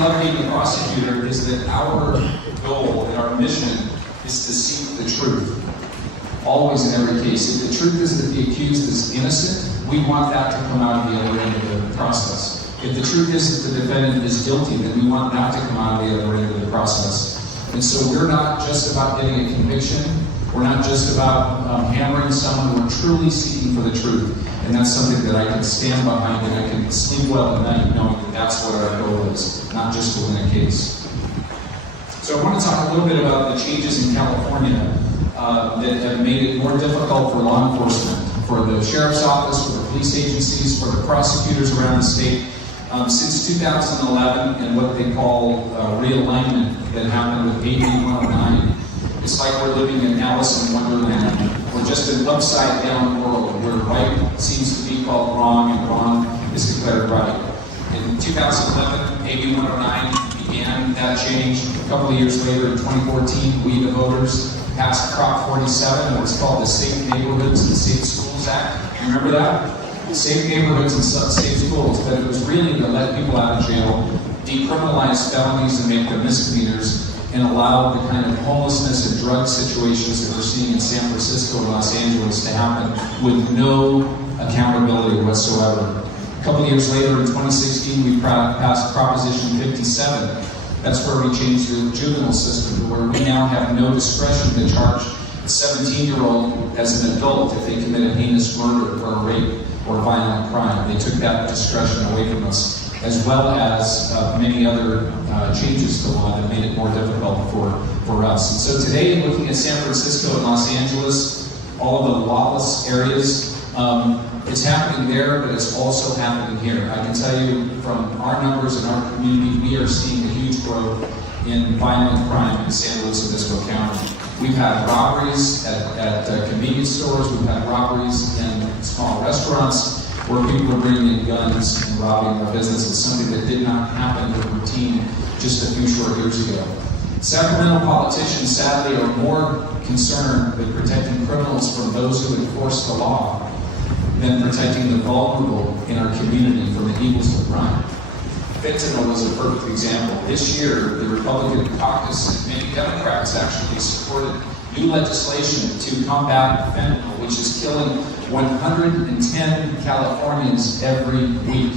love being a prosecutor is that our goal and our mission is to seek the truth. Always in every case. If the truth is that the accused is innocent, we want that to come out of the other end of the process. If the truth is that the defendant is guilty, then we want that to come out of the other end of the process. And so we're not just about getting a conviction. We're not just about hammering someone. We're truly seeking for the truth. And that's something that I can stand behind and I can sleep well at night knowing that that's what our goal is, not just to win a case. So I want to talk a little bit about the changes in California that have made it more difficult for law enforcement, for the sheriff's office, for the police agencies, for the prosecutors around the state. Since 2011 and what they call realignment that happened with AB 109, it's like we're living in Alice in Wonderland. We're just an upside down world where right seems to be called wrong and wrong is declared right. In 2011, AB 109 began that change. A couple of years later, in 2014, we the voters passed Prop 47, what's called the Safe Neighborhoods and Safe Schools Act. Remember that? Safe neighborhoods and safe schools, but it was really to let people out of jail, decriminalize felonies and make them misdemeanors, and allow the kind of homelessness and drug situations that we're seeing in San Francisco and Los Angeles to happen with no accountability whatsoever. A couple of years later, in 2016, we passed Proposition 57. That's where we changed the juvenile system, where we now have no discretion to charge a 17-year-old as an adult if they commit a heinous murder or a rape or violent crime. They took that discretion away from us, as well as many other changes to law that made it more difficult for us. And so today, looking at San Francisco and Los Angeles, all of the lawless areas, it's happening there, but it's also happening here. I can tell you from our numbers in our community, we are seeing a huge growth in violent crime in San Luis Obispo County. We've had robberies at convenience stores, we've had robberies in small restaurants where people are bringing in guns and robbing our businesses, something that did not happen with routine just a few short years ago. Sacramento politicians, sadly, are more concerned with protecting criminals from those who enforce the law than protecting the vulnerable in our community from the evils of crime. Fentanyl is a perfect example. This year, the Republican caucus and many Democrats actually supported new legislation to combat fentanyl, which is killing 110 Californians every week.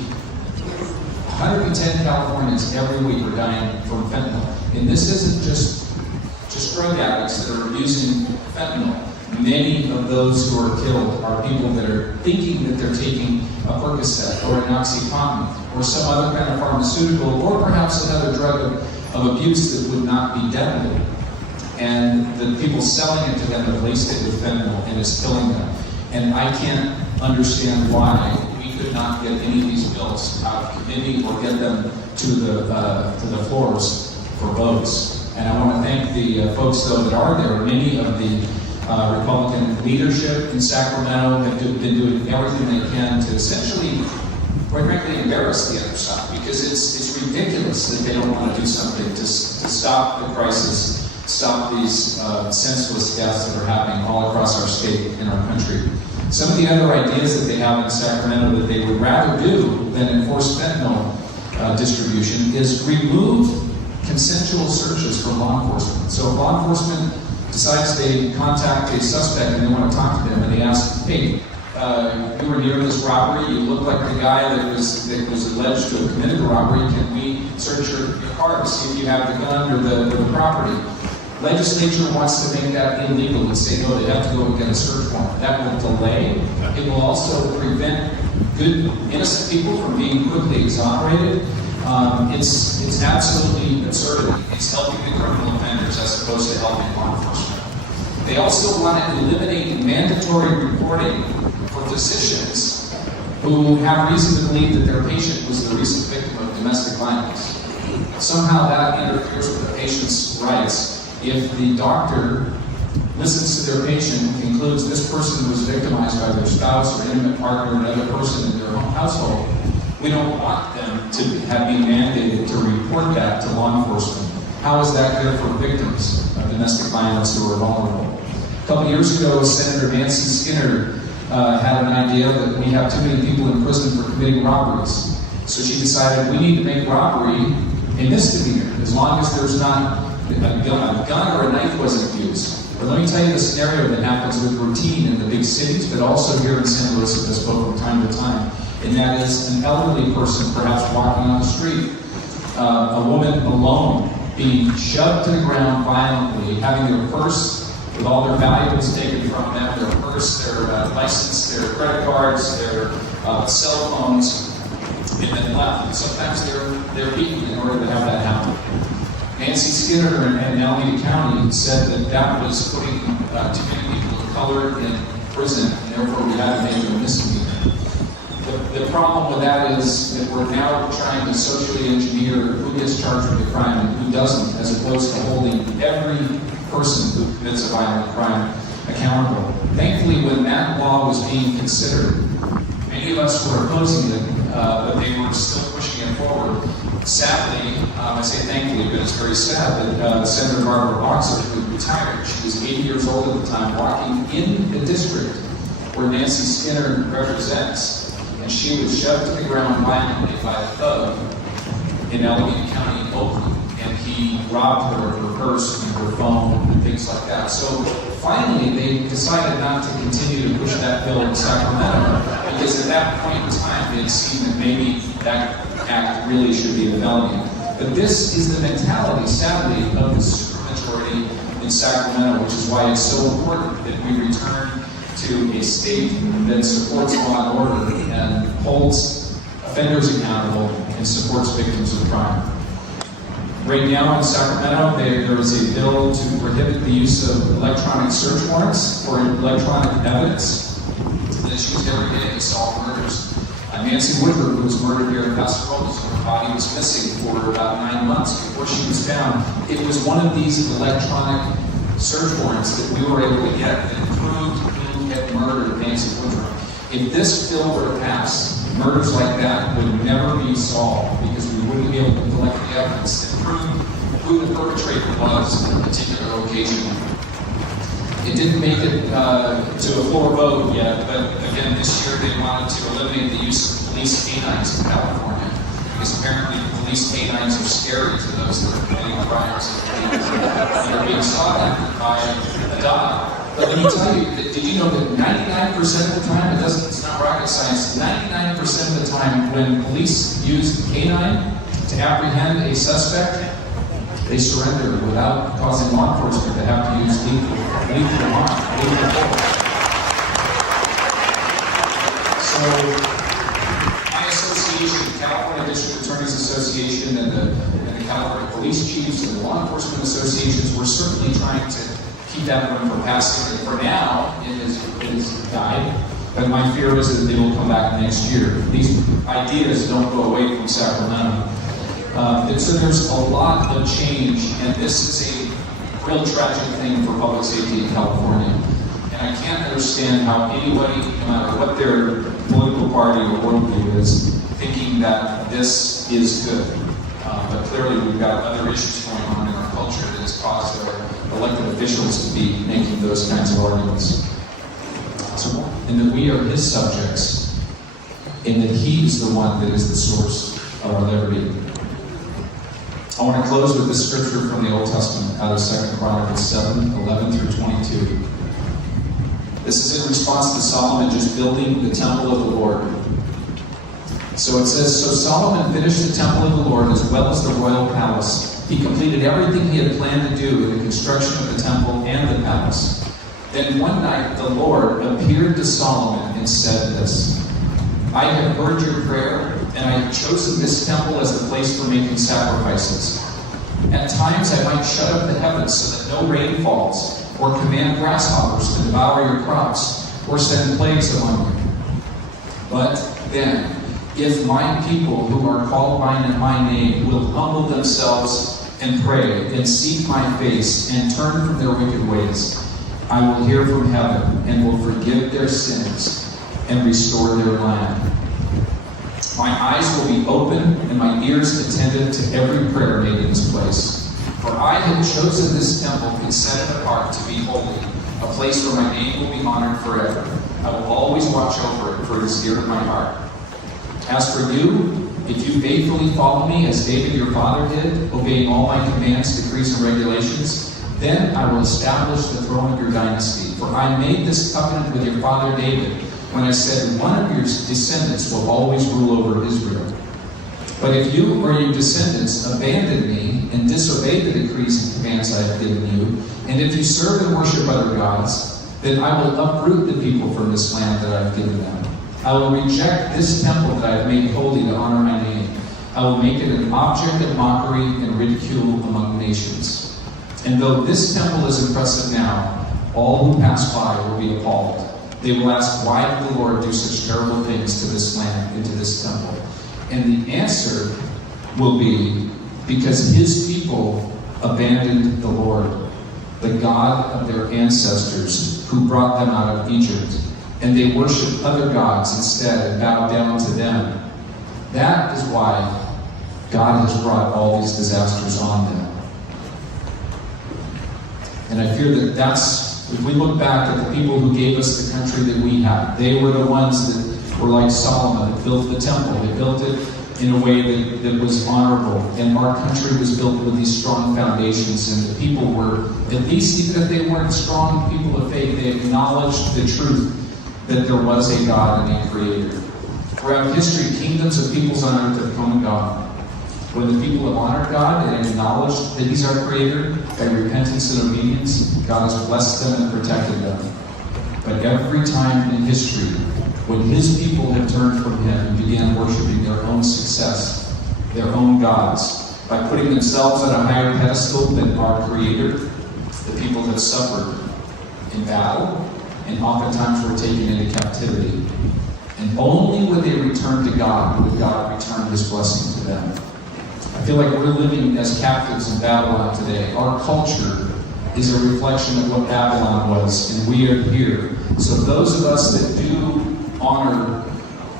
110 Californians every week are dying from fentanyl. And this isn't just drug addicts that are using fentanyl. Many of those who are killed are people that are thinking that they're taking a Percocet or an Oxycontin or some other kind of pharmaceutical or perhaps another drug of abuse that would not be deadly. And the people selling it to them have laced it with fentanyl and it's killing them. And I can't understand why we could not get any of these bills out of committee or get them to the floors for votes. And I want to thank the folks, though, that are there. Many of the Republican leadership in Sacramento have been doing everything they can to essentially, quite frankly, embarrass the other side, because it's ridiculous that they don't want to do something to stop the crisis stop these senseless deaths that are happening all across our state and our country. Some of the other ideas that they have in Sacramento that they would rather do than enforce fentanyl distribution is remove consensual searches from law enforcement. So if law enforcement decides they contact a suspect and they want to talk to them and they ask, hey, you were near this robbery, you look like the guy that was alleged to have committed the robbery, can we search your car to see if you have the gun or the property? Legislature wants to make that illegal and say, no, they have to go and get a search warrant. That will delay. It will also prevent good, innocent people from being quickly exonerated. It's absolutely absurd. It's helping the criminal offenders as opposed to helping law enforcement. They also want to eliminate mandatory reporting for physicians who have reason to believe that their patient was the recent victim of domestic violence. Somehow that interferes with the patient's rights. If the doctor listens to their patient and concludes this person was victimized by their spouse or intimate partner or another person in their own household, we don't want them to have been mandated to report that to law enforcement. How is that good for victims of domestic violence who are vulnerable? A couple years ago, Senator Nancy Skinner had an idea that we have too many people in prison for committing robberies. So she decided we need to make robbery a misdemeanor, as long as there's not a gun or a knife wasn't used. But let me tell you the scenario that happens with routine in the big cities, but also here in San Luis Obispo from time to time. And that is an elderly person perhaps walking on the street, a woman alone being shoved to the ground violently, having their purse with all their valuables taken from them, their purse, their license, their credit cards, their cell phones, and then left. And sometimes they're beaten in order to have that happen. Nancy Skinner in Alameda County said that was putting too many people of color in prison, and therefore we had to make it a misdemeanor. The problem with that is that we're now trying to socially engineer who gets charged with a crime and who doesn't, as opposed to holding every person who commits a violent crime accountable. Thankfully, when that law was being considered, many of us were opposing it, but they were still pushing it forward. Sadly, I say thankfully, but it's very sad that Senator Barbara Boxer, who retired, she was 80 years old at the time, walking in the district where Nancy Skinner represents, and she was shoved to the ground violently by a thug in Alameda County, Oakland, and he robbed her of her purse and her phone and things like that. So finally, they decided not to continue to push that bill in Sacramento, because at that point in time, they had seen that maybe that act really should be a felony. But this is the mentality, sadly, of the supermajority in Sacramento, which is why it's so important that we return to a state that supports law and order and holds offenders accountable and supports victims of crime. Right now in Sacramento, there is a bill to prohibit the use of electronic search warrants for electronic evidence that's used every day to solve murders. Nancy Woodward, who was murdered here in Paso Robles, her body was missing for about 9 months before she was found. It was one of these electronic search warrants that we were able to get that proved who had murdered Nancy Woodward. If this bill were to pass, murders like that would never be solved because we wouldn't be able to collect the evidence that proved who the perpetrator was in a particular location. It didn't make it to a floor vote yet, but again, this year they wanted to eliminate the use of police canines in California, because apparently police canines are scary to those that are committing crimes and are being sought after by a dog. But let me tell you, did you know that 99% of the time, it's not rocket science, 99% of the time when police use the canine to apprehend a suspect, they surrender without causing law enforcement to have to use lethal force. So, my association, the California District Attorneys Association, and the California Police Chiefs and the Law Enforcement Associations, we're certainly trying to keep that one from passing. And for now, it has died. But my fear is that they will come back next year. These ideas don't go away from Sacramento. So there's a lot of change, and this is a real tragic thing for public safety in California. And I can't understand how anybody, no matter what their political party or worldview is, thinking that this is good. But clearly we've got other issues going on in our culture that has caused officials to be making those kinds of arguments. And that we are his subjects, and that he is the one that is the source of our liberty. I want to close with this scripture from the Old Testament out of 2 Chronicles 7:11-22. This is in response to Solomon just building the temple of the Lord. So it says, "So Solomon finished the temple of the Lord as well as the royal palace. He completed everything he had planned to do in the construction of the temple and the palace. Then one night the Lord appeared to Solomon and said this, 'I have heard your prayer, and I have chosen this temple as the place for making sacrifices. At times I might shut up the heavens so that no rain falls, or command grasshoppers to devour your crops, or send plagues among you. But then, if my people who are called by my name will humble themselves and pray and seek my face and turn from their wicked ways, I will hear from heaven and will forgive their sins and restore their land. My eyes will be open and my ears attentive to every prayer made in this place. For I have chosen this temple and set it apart to be holy, a place where my name will be honored forever. I will always watch over it, for it is dear to my heart. As for you, if you faithfully follow me as David your father did, obeying all my commands, decrees, and regulations, then I will establish the throne of your dynasty. For I made this covenant with your father David when I said, one of your descendants will always rule over Israel. But if you or your descendants abandon me and disobey the decrees and commands I have given you, and if you serve and worship other gods, then I will uproot the people from this land that I have given them. I will reject this temple that I have made holy to honor my name. I will make it an object of mockery and ridicule among nations. And though this temple is impressive now, all who pass by will be appalled. They will ask, why did the Lord do such terrible things to this land and to this temple? And the answer will be, because his people abandoned the Lord, the God of their ancestors, who brought them out of Egypt, and they worshiped other gods instead and bowed down to them. That is why God has brought all these disasters on them. And I fear that that's, if we look back at the people who gave us the country that we have, they were the ones that were like Solomon, that built the temple. They built it in a way that was honorable. And our country was built with these strong foundations, and the people were, at least even if they weren't strong people of faith, they acknowledged the truth that there was a God and a Creator. Throughout history, kingdoms of peoples on earth have come and gone. When the people have honored God and acknowledged that He's our Creator, by repentance and obedience, God has blessed them and protected them. But every time in history, when His people have turned from Him and began worshiping their own success, their own gods, by putting themselves on a higher pedestal than our Creator, the people have suffered in battle, and oftentimes were taken into captivity. And only when they returned to God would God return His blessing to them. I feel like we're living as captives in Babylon today. Our culture is a reflection of what Babylon was, and we are here. So those of us that do honor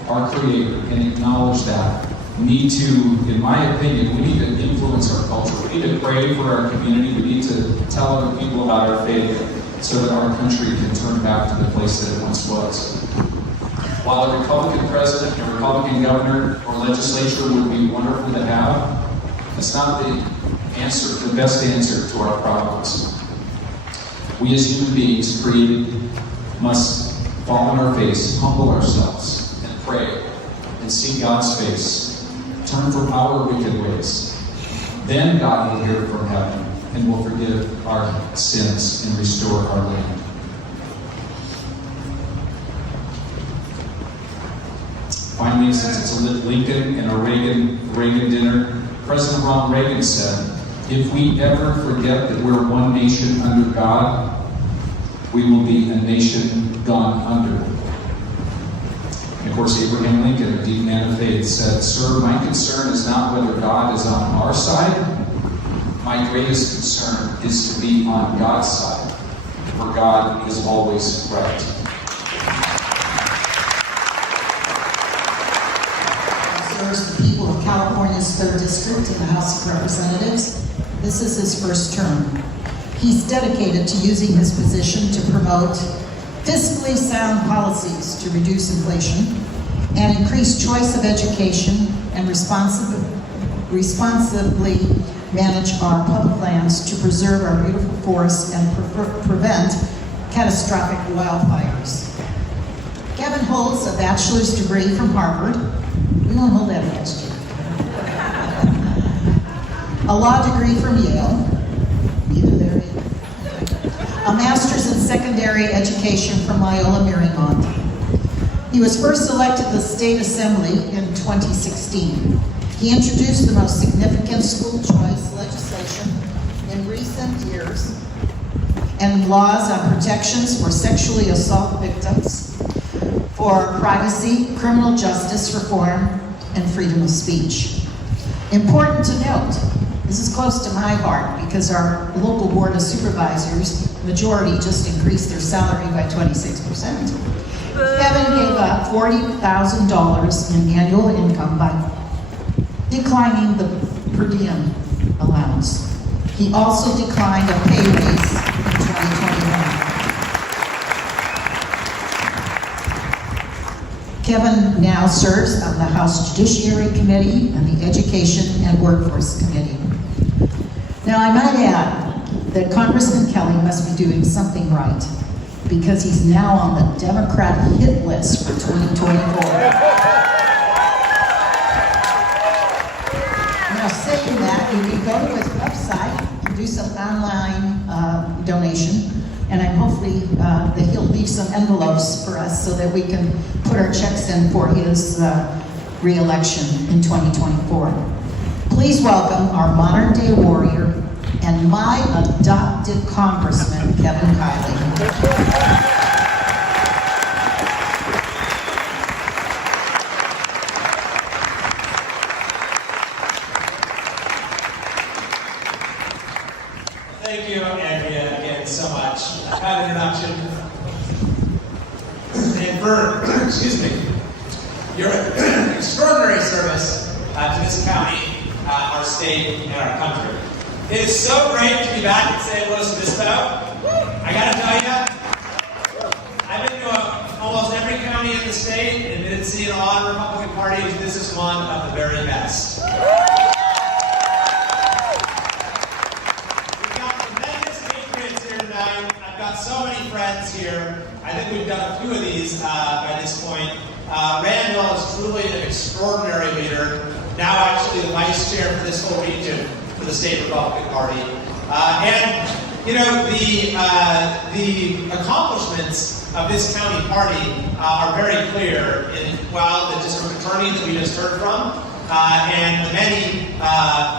our Creator and acknowledge that need to, in my opinion, we need to influence our culture. We need to pray for our community. We need to tell other people about our faith so that our country can turn back to the place that it once was. While a Republican president, a Republican governor, or legislature would be wonderful to have, it's not the answer, the best answer to our problems. We as human beings created must fall on our face, humble ourselves, and pray, and seek God's face. Turn from our wicked ways. Then God will hear from heaven and will forgive our sins and restore our land. Finally, since it's a Lincoln and a Reagan dinner, President Ronald Reagan said, if we ever forget that we're one nation under God, we will be a nation gone under. And of course, Abraham Lincoln, a deep man of faith, said, sir, my concern is not whether God is on our side. My greatest concern is to be on God's side, for God is always right. Serves the people of California's 3rd District in the House of Representatives. This is his first term. He's dedicated to using his position to promote fiscally sound policies to reduce inflation and increase choice of education and responsibly manage our public lands to preserve our beautiful forests and prevent catastrophic wildfires. Kevin holds a bachelor's degree from Harvard. We don't hold that against you. A law degree from Yale. Neither there either. A master's in secondary education from Loyola Marymount. He was first elected to the State Assembly in 2016. He introduced the most significant school choice legislation in recent years and laws on protections for sexually assault victims, for privacy, criminal justice reform, and freedom of speech. Important to note, this is close to my heart because our local board of supervisors, majority just increased their salary by 26%. Kevin gave up $40,000 in annual income by declining the per diem allowance. He also declined a pay raise in 2021. Kevin now serves on the House Judiciary Committee and the Education and Workforce Committee. Now, I might add that Congressman Kiley must be doing something right because he's now on the Democrat hit list for 2024. Now, saying that, you can go to his website and do some online donation, and I'm hopefully that he'll leave some envelopes for us so that we can put our checks in for his re-election in 2024. Please welcome our modern-day warrior and my adopted congressman, Kevin Kiley. Thank you, Andrea, again so much. Kind introduction. And for, excuse me, your extraordinary service to this county, our state, and our country. It is so great to be back in St. Louis, Obispo. I gotta tell you, I've been to almost every county in the state and been seeing a lot of Republican parties. This is one of the very best. I've got so many friends here. I think we've done a few of these by this point. Randall is truly an extraordinary leader, now actually the vice chair for this whole region for the state Republican Party. And you know, the accomplishments of this county party are very clear in, well, the district attorney that we just heard from, and the many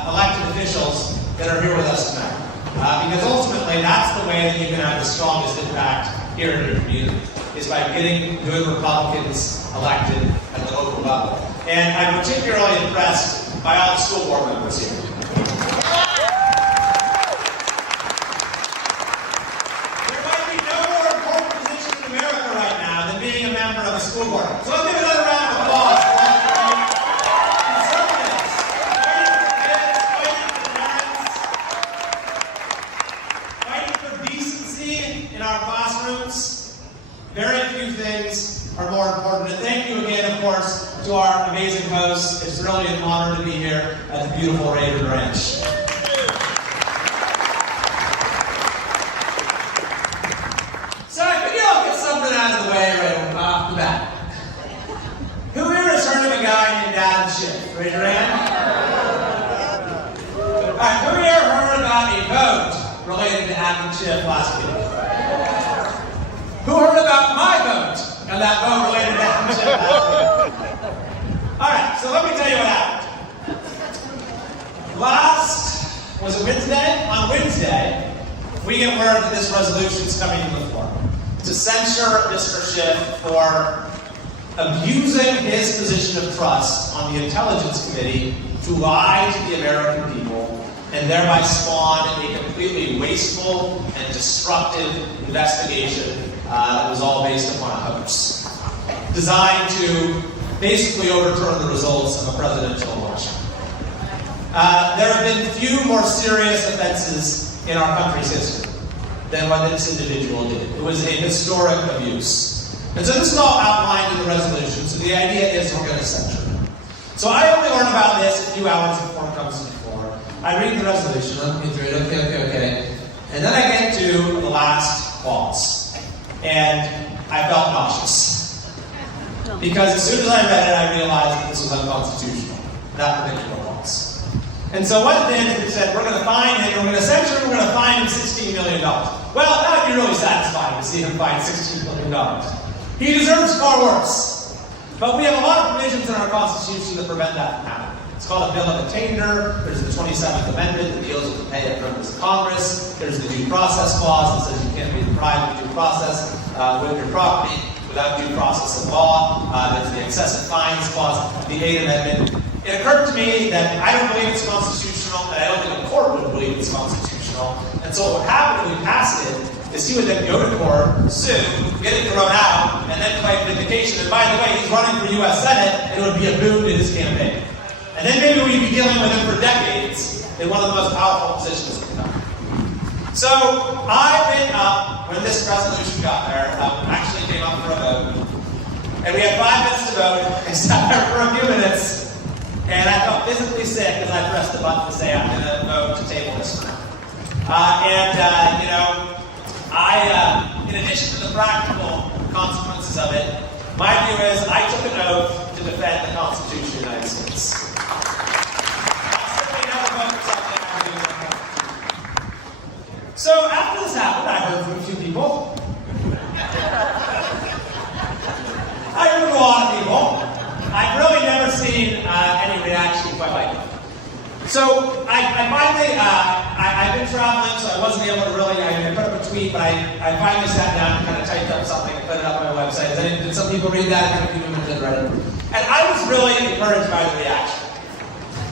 elected officials that are here with us tonight. Because ultimately, that's the way that you can have the strongest impact here in your community, is by getting good Republicans elected at the local level. And I'm particularly impressed by all the school board members here. There might be no more important position in America right now than being a member of a school board. So let's give another round of applause. Very few things are more important. And thank you again, of course, to our amazing hosts. It's really an honor to be here at the beautiful Reagan Ranch. So I figured I'll get something out of the way right off the bat. Who here has heard of a guy named Adam Schiff? Raise your hand. All right, who here heard about a vote related to Adam Schiff last week? Who heard about my vote and that vote related to Adam Schiff last week? All right, so let me tell you what happened. Was it Wednesday? On Wednesday, we get word that this resolution is coming to the floor to censure Mr. Schiff for abusing his position of trust on the Intelligence Committee to lie to the American people and thereby spawn a completely wasteful and destructive investigation that was all based upon a hoax, designed to basically overturn the results of a presidential election. There have been few more serious offenses in our country's history. than what this individual did. It was a historic abuse. And so this is all outlined in the resolution, so the idea is we're going to censure it. So I only learn about this a few hours before it comes to the floor. I read the resolution, I'm looking through it, okay. And then I get to the last clause. And I felt nauseous. Because as soon as I read it, I realized that this was unconstitutional, that particular clause. And so what it did is it said, we're going to fine him, we're going to censure him, we're going to fine him $16 million. Well, that would be really satisfying to see him fined $16 million. He deserves far worse. But we have a lot of provisions in our Constitution that prevent that from happening. It's called a Bill of Attainder. There's the 27th Amendment that deals with the pay of members of Congress. There's the Due Process Clause that says you can't be deprived of due process with your property without due process of law. There's the Excessive Fines Clause, the 8th Amendment. It occurred to me that I don't believe it's constitutional, and I don't think a court would believe it's constitutional. And so what would happen if we passed it is he would then go to court, sue, get it thrown out, and then claim vindication. And by the way, he's running for U.S. Senate, and it would be a boon to his campaign. And then maybe we'd be dealing with him for decades in one of the most powerful positions in the country. So I went up when this resolution got there, actually came up for a vote, and we had 5 minutes to vote. I sat there for a few minutes, and I felt physically sick as I pressed the button to say I'm going to vote to table this now. In addition to the practical consequences of it, my view is I took an oath to defend the Constitution of the United States. I'll certainly never vote for something I do in the Constitution. So after this happened, I heard from a few people. I heard from a lot of people. I've really never seen any reaction quite like it. So I finally, I've been traveling, so I wasn't able to really, I put up a tweet, but I finally sat down and kind of typed up something and put it up on my website. Did some people read that? I think a few people did read it. And I was really encouraged by the reaction.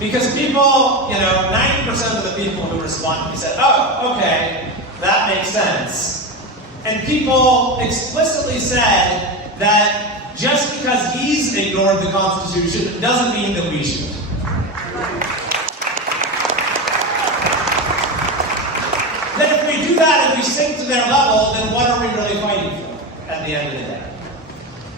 Because people, 90% of the people who responded said, oh, okay, that makes sense. And people explicitly said that just because he's ignored the Constitution doesn't mean that we should. That if we do that and we sink to their level, then what are we really fighting for at the end of the day?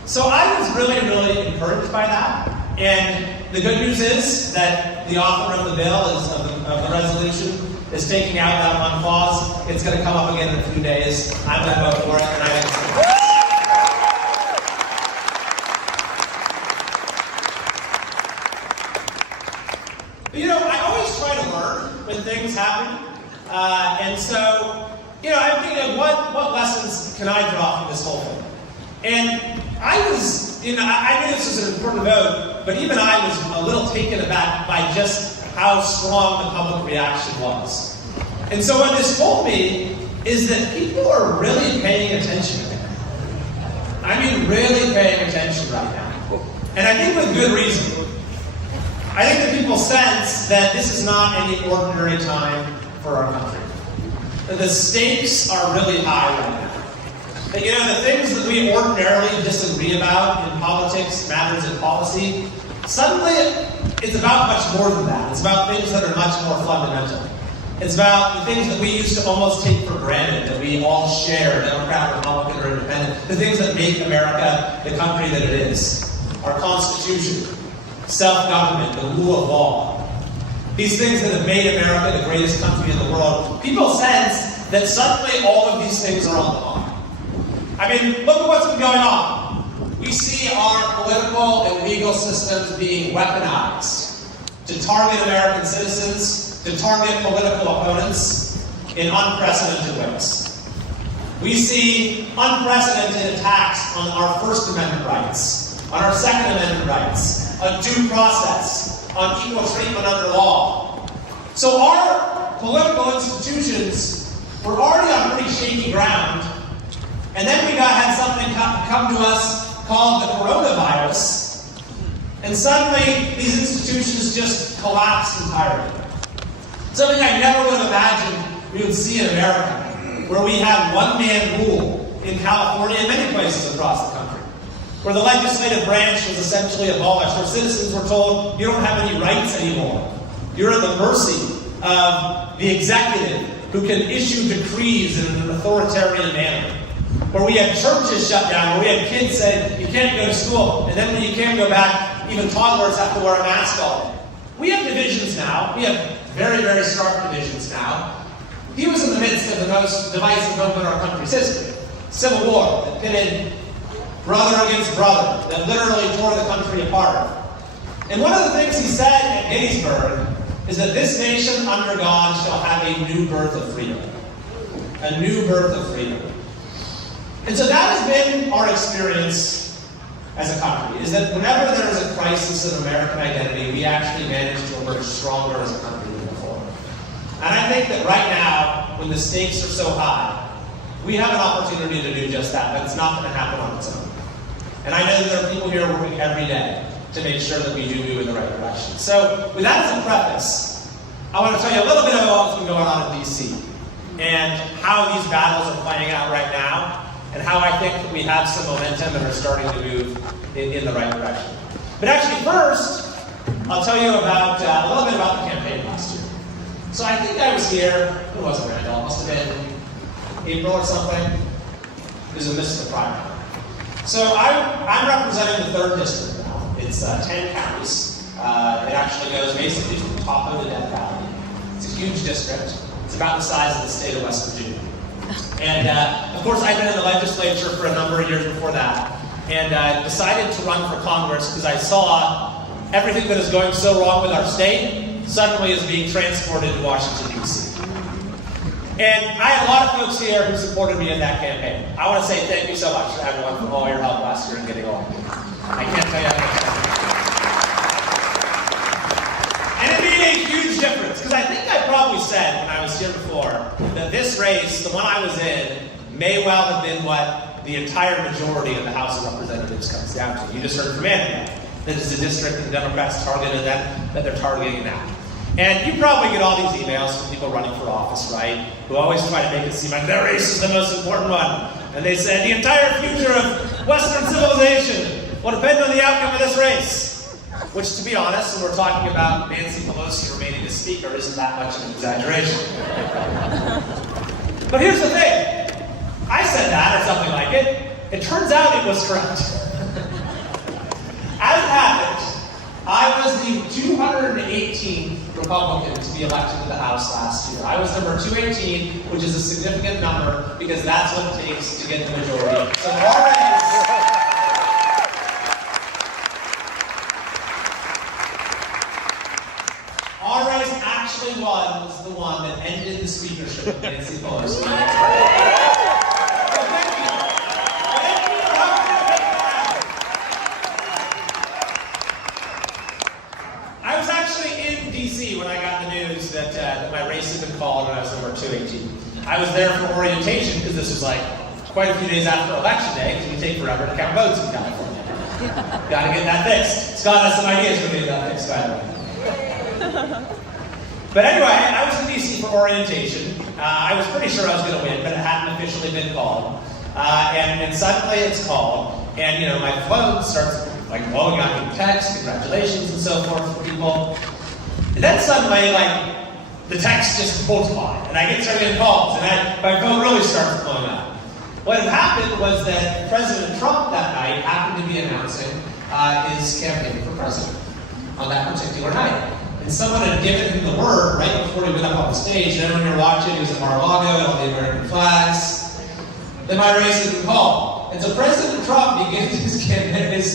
So I was really, really encouraged by that. And the good news is that the author of the bill, of the resolution, is taking out that one clause. It's going to come up again in a few days. I'm going to vote for it, and I think it's going to I always try to learn when things happen. And so, I'm thinking of what lessons can I draw from this whole thing? And I was, I knew this was an important vote, but even I was a little taken aback by just how strong the public reaction was. And so what this told me is that people are really paying attention. I mean, really paying attention right now. And I think with good reason. I think that people sense that this is not any ordinary time for our country. That the stakes are really high right now. That, the things that we ordinarily disagree about in politics, matters in policy, suddenly it's about much more than that. It's about things that are much more fundamental. It's about the things that we used to almost take for granted, that we all share, Democrat, Republican, or Independent, the things that make America the country that it is. Our Constitution, self-government, the rule of law. These things that have made America the greatest country in the world. People sense that suddenly all of these things are on the line. I mean, look at what's been going on. We see our political and legal systems being weaponized to target American citizens, to target political opponents in unprecedented ways. We see unprecedented attacks on our First Amendment rights, on our Second Amendment rights, on due process, on equal treatment under law. So our political institutions were already on pretty shaky ground, and then we had something come to us called the coronavirus, and suddenly these institutions just collapsed entirely. Something I never would have imagined we would see in America, where we had one-man rule in California and many places across the country, where the legislative branch was essentially abolished, where citizens were told, you don't have any rights anymore. You're at the mercy of the executive who can issue decrees in an authoritarian manner, where we have churches shut down, where we have kids say, you can't go to school, and then when you can't go back, even toddlers have to wear a mask all day. We have divisions now. We have very, very stark divisions now. He was in the midst of the most divisive moment in our country's history. Civil War that pitted brother against brother, that literally tore the country apart. And one of the things he said at Gettysburg is that this nation under God shall have a new birth of freedom. A new birth of freedom. And so that has been our experience as a country, is that whenever there is a crisis of American identity, we actually manage to emerge stronger as a country than before. And I think that right now, when the stakes are so high, we have an opportunity to do just that, but it's not going to happen on its own. And I know that there are people here working every day to make sure that we do move in the right direction. So, with that as a preface, I want to tell you a little bit about what's been going on in D.C. and how these battles are playing out right now, and how I think that we have some momentum and are starting to move in the right direction. But actually, first, I'll tell you about a little bit about the campaign last year. So I think I was here, who was it, Randall? It must have been April or something. It was a Mr. Primary. So I'm representing the 3rd district now. It's 10 counties. It actually goes basically from the top of the Death Valley. It's a huge district. It's about the size of the state of West Virginia. And of course, I've been in the legislature for a number of years before that, and decided to run for Congress because I saw everything that is going so wrong with our state suddenly is being transported to Washington, D.C. And I had a lot of folks here who supported me in that campaign. I want to say thank you so much to everyone for all your help last year in getting on. I can't tell you how much. And it made a huge difference, because I think I probably said when I was here before that this race, the one I was in, may well have been what the entire majority of the House of Representatives comes down to. You just heard from Andy. This is a district that the Democrats targeted that they're targeting now. And you probably get all these emails from people running for office, right? Who always try to make it seem like their race is the most important one. And they said the entire future of Western civilization will depend on the outcome of this race. Which, to be honest, when we're talking about Nancy Pelosi remaining the speaker, isn't that much of an exaggeration. But here's the thing. I said that, or something like it. It turns out it was correct. As it happened, I was the 218th Republican to be elected to the House last year. I was number 218, which is a significant number because that's what it takes to get the majority. So our race actually was the one that ended the speakership of Nancy Pelosi. When I got the news that my race had been called and I was number 218. I was there for orientation because this was like quite a few days after Election Day, because we take forever to count votes in California. Got to get that fixed. Scott has some ideas for getting that fixed, by the way. But anyway, I was in D.C. for orientation. I was pretty sure I was going to win, but it hadn't officially been called. And suddenly it's called, and you know, my phone starts like blowing out with texts, congratulations and so forth for people. And then suddenly, like, the text just multiply, and I get started getting calls, and my phone really starts blowing up. What had happened was that President Trump that night happened to be announcing his campaign for president on that particular night. And someone had given him the word right before he went up on the stage. And everyone you're watching, he was at Mar-a-Lago, all the American flags. Then my race had been called. And so President Trump begins his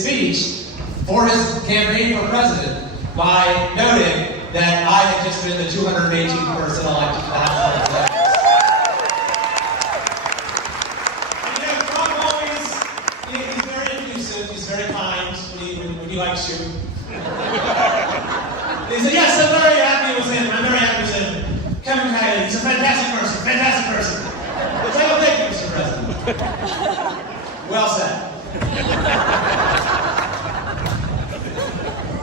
speech for his campaign for president by noting that I had just been the 218th person elected to the House of Representatives. And you know, Trump always, he's very effusive, he's very kind when he likes you. He said, yes, I'm very happy with him, I'm very happy with him. Kevin Kiley, he's a fantastic person. Which I don't think, Mr. President. Well said.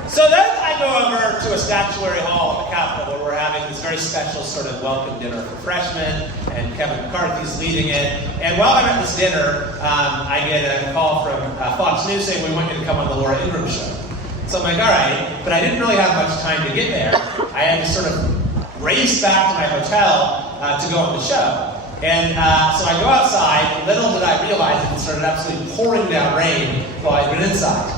So then I go over to a statuary hall at the Capitol where we're having this very special sort of welcome dinner for freshmen, and Kevin McCarthy's leading it. And while I'm at this dinner, I get a call from Fox News saying we want you to come on the Laura Ingraham show. So I'm like, all right, but I didn't really have much time to get there. I had to sort of race back to my hotel to go on the show. And so I go outside, and little did I realize it started absolutely pouring down rain while I'd been inside.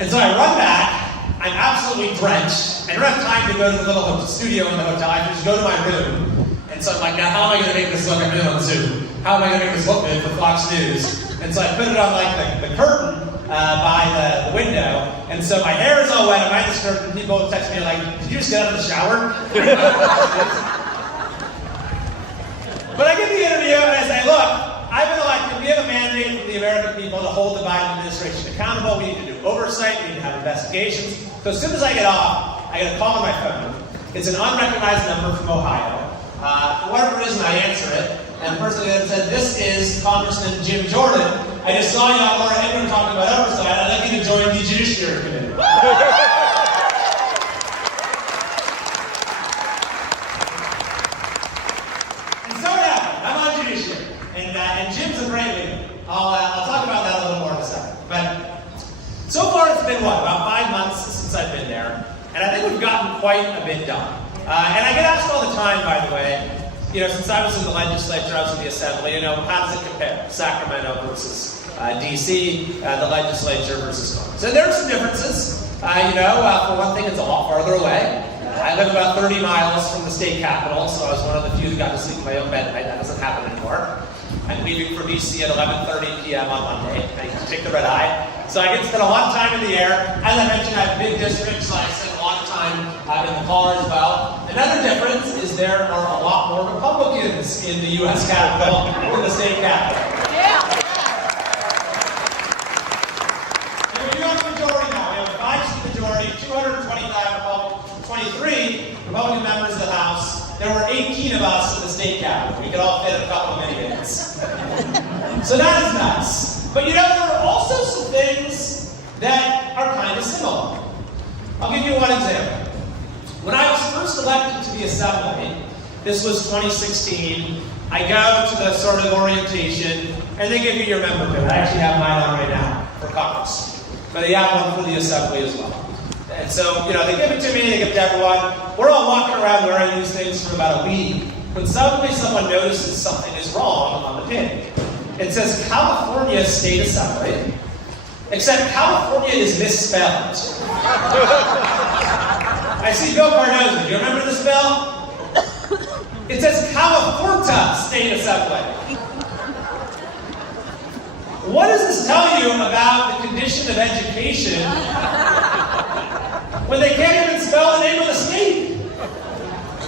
And so I run back, I'm absolutely drenched. I don't have time to go to the little studio in the hotel, I just go to my room. And so I'm like, now how am I going to make this look? I'm doing on Zoom. How am I going to make this look good for Fox News? And so I put it on like the curtain by the window. And so my hair is all wet, I'm behind this curtain, people text me like, did you just get out of the shower? But I give the interview and I say, look, I've been elected, we have a mandate from the American people to hold the Biden administration accountable. We need to do oversight, we need to have investigations. So as soon as I get off, I get a call on my phone. It's an unrecognized number from Ohio. For whatever reason, I answer it. And the person then said, this is Congressman Jim Jordan. I just saw you on Laura Ingram talking about oversight. I'd like you to join the Judiciary Committee. And Jim's a great leader. I'll talk about that a little more in a second. But so far it's been, what, about 5 months since I've been there. And I think we've gotten quite a bit done. And I get asked all the time, by the way, since I was in the legislature, I was in the assembly, how does it compare? Sacramento versus DC, the legislature versus Congress. And there are some differences. For one thing, it's a lot farther away. I live about 30 miles from the state capitol, so I was one of the few who got to sleep in my own bed at night. That doesn't happen anymore. I'm leaving for DC at 11:30 p.m. on Monday. I get to take the red eye. So I get to spend a lot of time in the air. As I mentioned, I have big districts, so I spend a lot of time in the car as well. Another difference is there are a lot more Republicans in the U.S. Capitol than the state capitol. Yeah. And we do have a majority now. We have a 5-seat majority, 23 Republican members of the House. There were 18 of us in the state capitol. We could all fit a couple of minutes. So that is nice. But there are also some things that are kind of similar. I'll give you one example. When I was first elected to the Assembly, this was 2016, I go to the sort of orientation, and they give you your member card. I actually have mine on right now for Congress. But they have one for the Assembly as well. And so, they give it to me, they give it to everyone. We're all walking around wearing these things for about a week. When suddenly someone notices something is wrong on the pin. It says California State Assembly, except California is misspelled. I see Bill Cardozo. Do you remember this, Bill? It says California State Assembly. What does this tell you about the condition of education when they can't even spell the name of the state?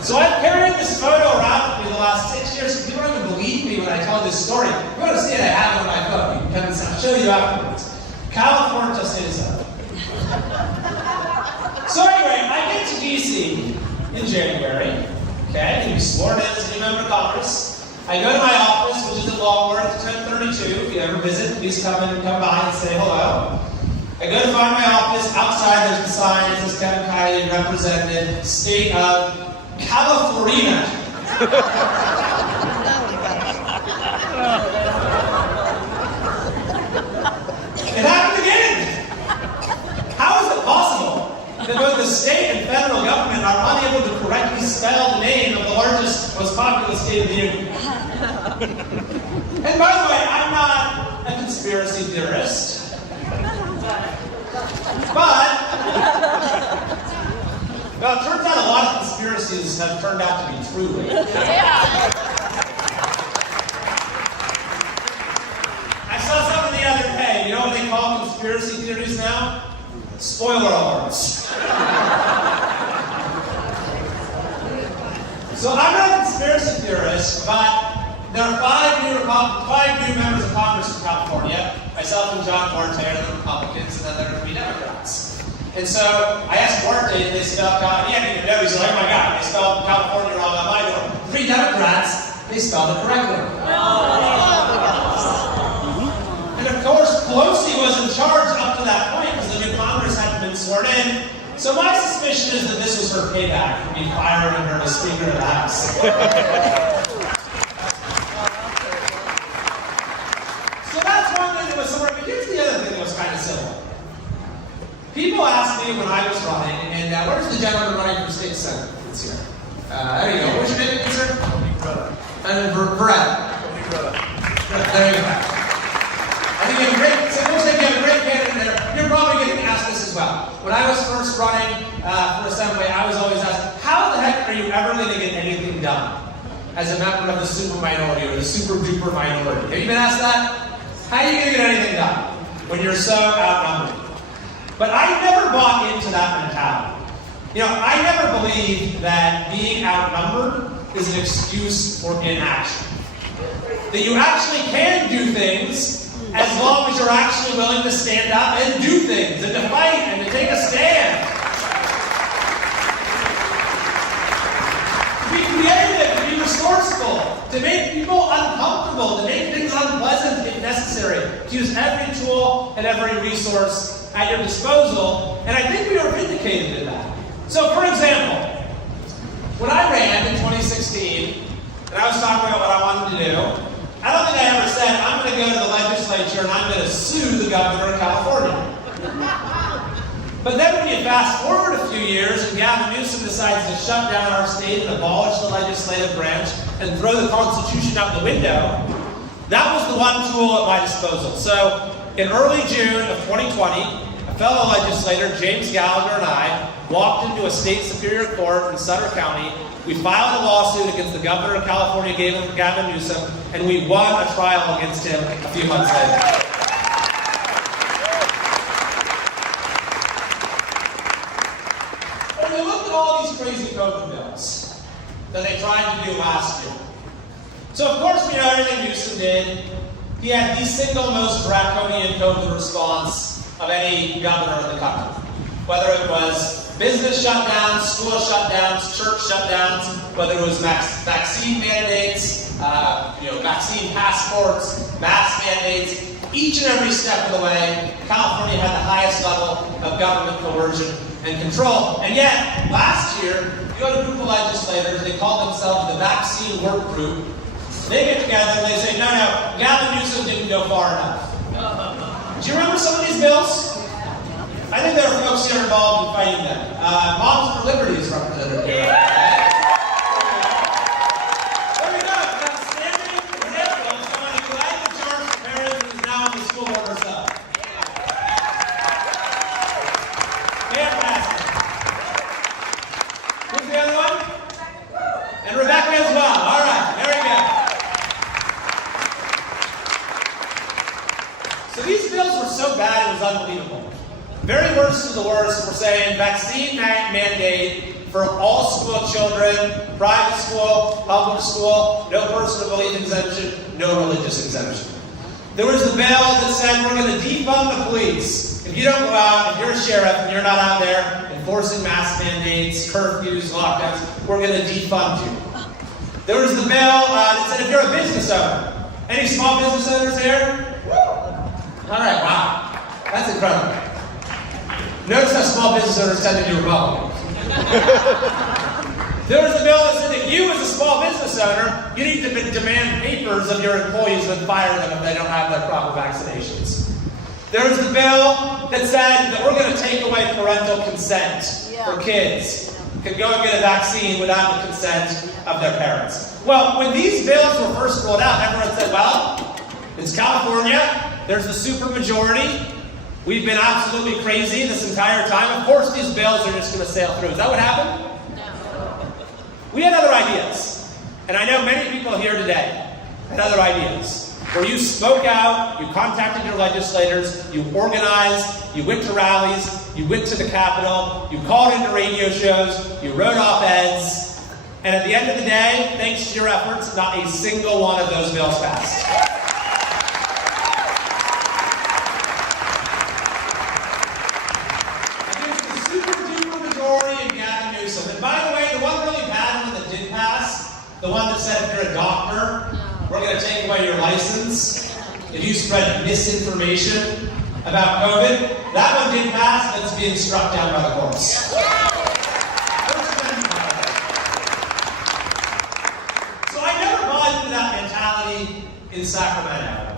So I've carried this photo around with me the last 6 years. People don't even believe me when I tell this story. You're going to see it, I have it on my phone. I'll show you afterwards. California State Assembly. So anyway, I get to DC in January. Okay, I'm be sworn in as a new member of Congress. I go to my office, which is in Longworth, 1032. If you ever visit, please come by and say hello. I go to find my office. Outside, there's a sign that says Kevin Kiley, represented state of California. It happened again. How is it possible that both the state and federal government are unable to correctly spell the name of the largest, most populous state of the union? And by the way, I'm not a conspiracy theorist, but well, it turns out a lot of conspiracies have turned out to be true. I saw something the other day. You know what they call conspiracy theories now? Spoiler alerts. So I'm not a conspiracy theorist, but there are five new members of Congress in California. Myself and John Duarte are the Republicans, and then there are 3 Democrats. And so I asked Duarte if they spelled California. He didn't even know. He's like, oh my God, they spelled California wrong on my door. 3 Democrats, they spelled it correctly. And of course, Pelosi was in charge up to that point because the new Congress hadn't been sworn in. So my suspicion is that this was her payback for me firing her as Speaker of the House. So that's one thing that was similar. But here's the other thing that was kind of similar. People asked me when I was running, and where's the gentleman running for state senate this year? There you go. What's your name, sir? forever. There you go. I think you have a great, so it looks like you have a great candidate there. You're probably getting asked this as well. When I was first running for Assembly, I was always asked, how the heck are you ever going to get anything done as a member of the super minority or the super duper minority? Have you been asked that? How are you going to get anything done when you're so outnumbered? But I never bought into that mentality. You know, I never believed that being outnumbered is an excuse for inaction. That you actually can do things as long as you're actually willing to stand up and do things, and to fight, and to take a stand. To be creative, to be resourceful, to make people uncomfortable, to make things unpleasant if necessary, to use every tool and every resource at your disposal, and I think we were vindicated in that. So, for example, when I ran in 2016, and I was talking about what I wanted to do, I don't think I ever said, I'm going to go to the legislature and I'm going to sue the governor of California. But then when you fast forward a few years and Gavin Newsom decides to shut down our state and abolish the legislative branch and throw the Constitution out the window, that was the one tool at my disposal. So in early June of 2020, a fellow legislator, James Gallagher, and I walked into a state superior court in Sutter County. We filed a lawsuit against the governor of California, Gavin Newsom, and we won a trial against him a few months later. When you look at all these crazy COVID bills that they tried to do last year, so of course we know everything Newsom did. He had the single most draconian COVID response of any governor in the country. Whether it was business shutdowns, school shutdowns, church shutdowns, whether it was vaccine mandates, vaccine passports, mask mandates, each and every step of the way, California had the highest level of government coercion and control. And yet, last year, you had a group of legislators, they called themselves the Vaccine Work Group. They get together and they say, no, Gavin Newsom didn't go far enough. Do you remember some of these bills? I think there are folks here involved in fighting them. Moms for Liberty is represented here. There we go. An outstanding example of someone who led the charge for parents and is now on the school board herself. Fantastic. Who's the other one? And Rebecca as well. All right, there we go. So these bills were so bad it was unbelievable. Very worst of the worst, we're saying vaccine mandate for all school children, private school, public school, no personal belief exemption, no religious exemption. There was the bill that said we're going to defund the police. If you don't go out, if you're a sheriff and you're not out there enforcing mask mandates, curfews, lockdowns, we're going to defund you. There was the bill that said if you're a business owner, any small business owners here? All right, wow, that's incredible. Notice how small business owners tend to do Republicans. There was a bill that said that you, as a small business owner, you need to demand papers of your employees and fire them if they don't have their proper vaccinations. There was the bill that said that we're going to take away parental consent for kids. Can go and get a vaccine without the consent of their parents. Well, when these bills were first rolled out, everyone said, well, it's California, there's the supermajority. We've been absolutely crazy this entire time. Of course these bills are just going to sail through. Is that what happened? No. We had other ideas. And I know many people here today had other ideas. Where you spoke out, you contacted your legislators, you organized, you went to rallies, you went to the Capitol, you called into radio shows, you wrote op-eds, and at the end of the day, thanks to your efforts, not a single one of those bills passed. And by the way, the one really bad one that did pass, the one that said if you're a doctor, we're going to take away your license if you spread misinformation about COVID, that one did pass, but it's being struck down by the courts. So I never bought into that mentality in Sacramento.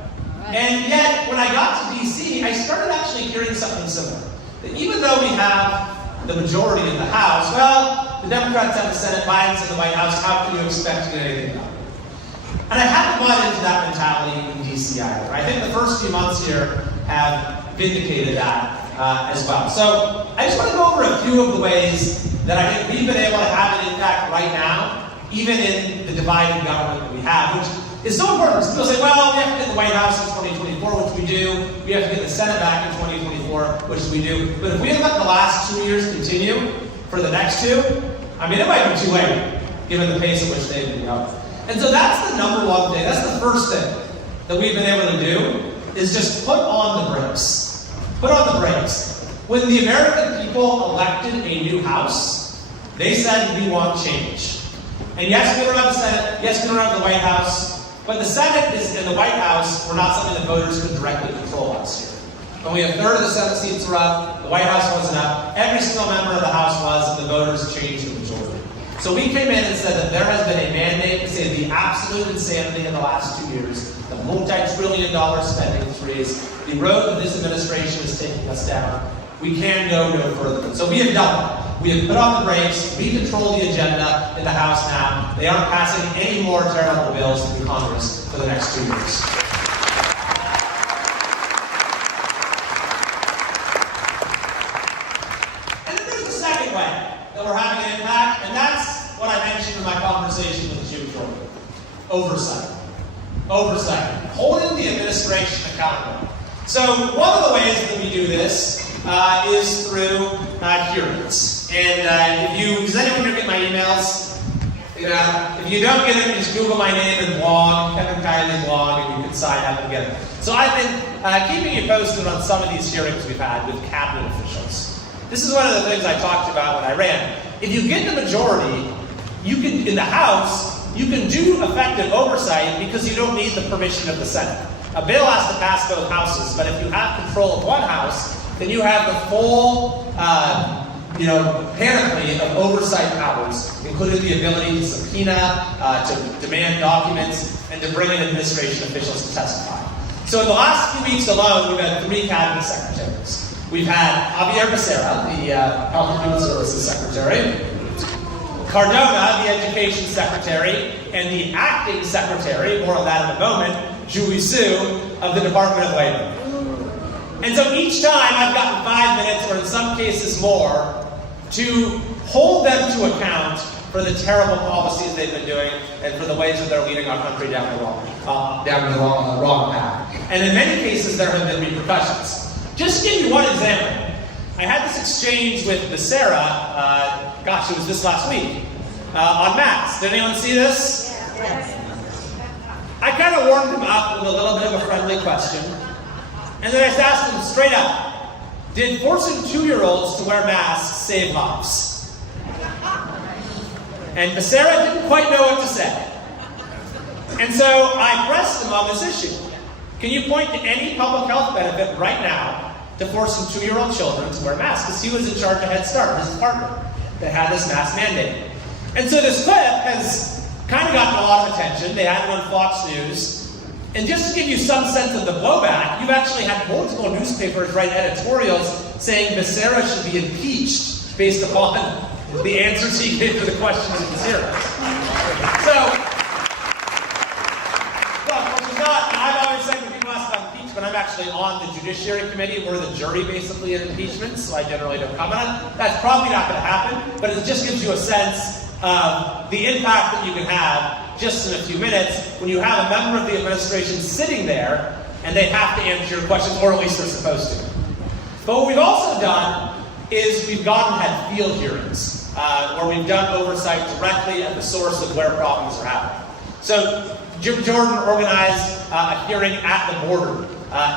And yet, when I got to D.C., I started actually hearing something similar. That even though we have the majority in the House, well, the Democrats have the Senate, Biden's in the White House, how can you expect to get anything done? And I haven't bought into that mentality in DC either. I think the first few months here have vindicated that as well. So I just want to go over a few of the ways that I think we've been able to have an impact right now, even in the divided government that we have, which is so important. People say, well, we have to get the White House in 2024, which we do. We have to get the Senate back in 2024, which we do. But if we had let the last 2 years continue for the next 2, I mean, it might be too late, given the pace at which they've been going. And so that's the number one thing. That's the first thing that we've been able to do, is just put on the brakes. Put on the brakes. When the American people elected a new House, they said, we want change. And yes, we don't have the Senate. Yes, we don't have the White House. But the Senate and the White House were not something that voters could directly control us here. Only a third of the Senate seats were up. The White House wasn't up. Every single member of the House was, and the voters changed the majority. So we came in and said that there has been a mandate to say the absolute insanity in the last 2 years, the multi-trillion-dollar spending freeze, the road that this administration is taking us down. We can go no further. So we have done that. We have put on the brakes. We control the agenda in the House now. They aren't passing any more terrible bills through Congress for the next 2 years. And then there's the second way that we're having an impact, and that's what I mentioned in my conversation with Jim Jordan. Oversight. Oversight. Holding the administration accountable. So one of the ways that we do this is through hearings. And does anyone get my emails? If you don't get it, just Google my name and blog, Kevin Kiley blog, and you can sign up and get it. So I've been keeping you posted on some of these hearings we've had with cabinet officials. This is one of the things I talked about when I ran. If you get the majority, you can, in the House, you can do effective oversight because you don't need the permission of the Senate. A bill has to pass both houses, but if you have control of one house, then you have the full, panoply of oversight powers, including the ability to subpoena, to demand documents, and to bring in administration officials to testify. So in the last few weeks alone, we've had 3 cabinet secretaries. We've had Javier Becerra, the Health and Human Services Secretary, Cardona, the Education Secretary, and the Acting Secretary, more on that in a moment, Julie Sue, of the Department of Labor. And so each time I've gotten 5 minutes, or in some cases more, to hold them to account for the terrible policies they've been doing and for the ways that they're leading our country down the wrong path. And in many cases, there have been repercussions. Just to give you one example, I had this exchange with Becerra, it was this last week, on masks. Did anyone see this? Yes. I kind of warmed him up with a little bit of a friendly question. And then I just asked him straight up, did forcing 2-year-olds to wear masks save lives? And Becerra didn't quite know what to say. And so I pressed him on this issue. Can you point to any public health benefit right now to forcing 2-year-old children to wear masks? Because he was in charge of Head Start, his department, that had this mask mandate. And so this clip has kind of gotten a lot of attention. They had it on Fox News. And just to give you some sense of the blowback, you've actually had multiple newspapers write editorials saying Becerra should be impeached based upon the answers he gave to the questions in this hearing. So, which is not, I've always said when people ask about impeachment, I'm actually on the Judiciary Committee. We're the jury, basically, in impeachment, so I generally don't comment on it. That's probably not going to happen, but it just gives you a sense of the impact that you can have just in a few minutes when you have a member of the administration sitting there and they have to answer your questions, or at least they're supposed to. But what we've also done is we've gone and had field hearings where we've done oversight directly at the source of where problems are happening. So Jim Jordan organized a hearing at the border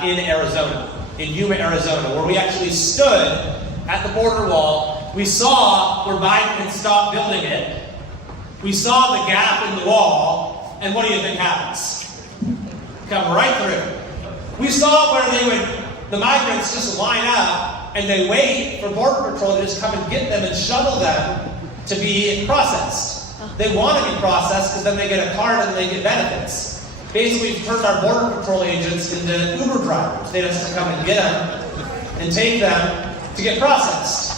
in Arizona, in Yuma, Arizona, where we actually stood at the border wall. We saw where Biden had stopped building it. We saw the gap in the wall, and what do you think happens? Come right through. We saw where the migrants just line up, and they wait for Border Patrol to just come and get them and shuttle them to be processed. They want to be processed because then they get a card and they get benefits. Basically, we've turned our Border Patrol agents into Uber drivers. They just come and get them and take them to get processed.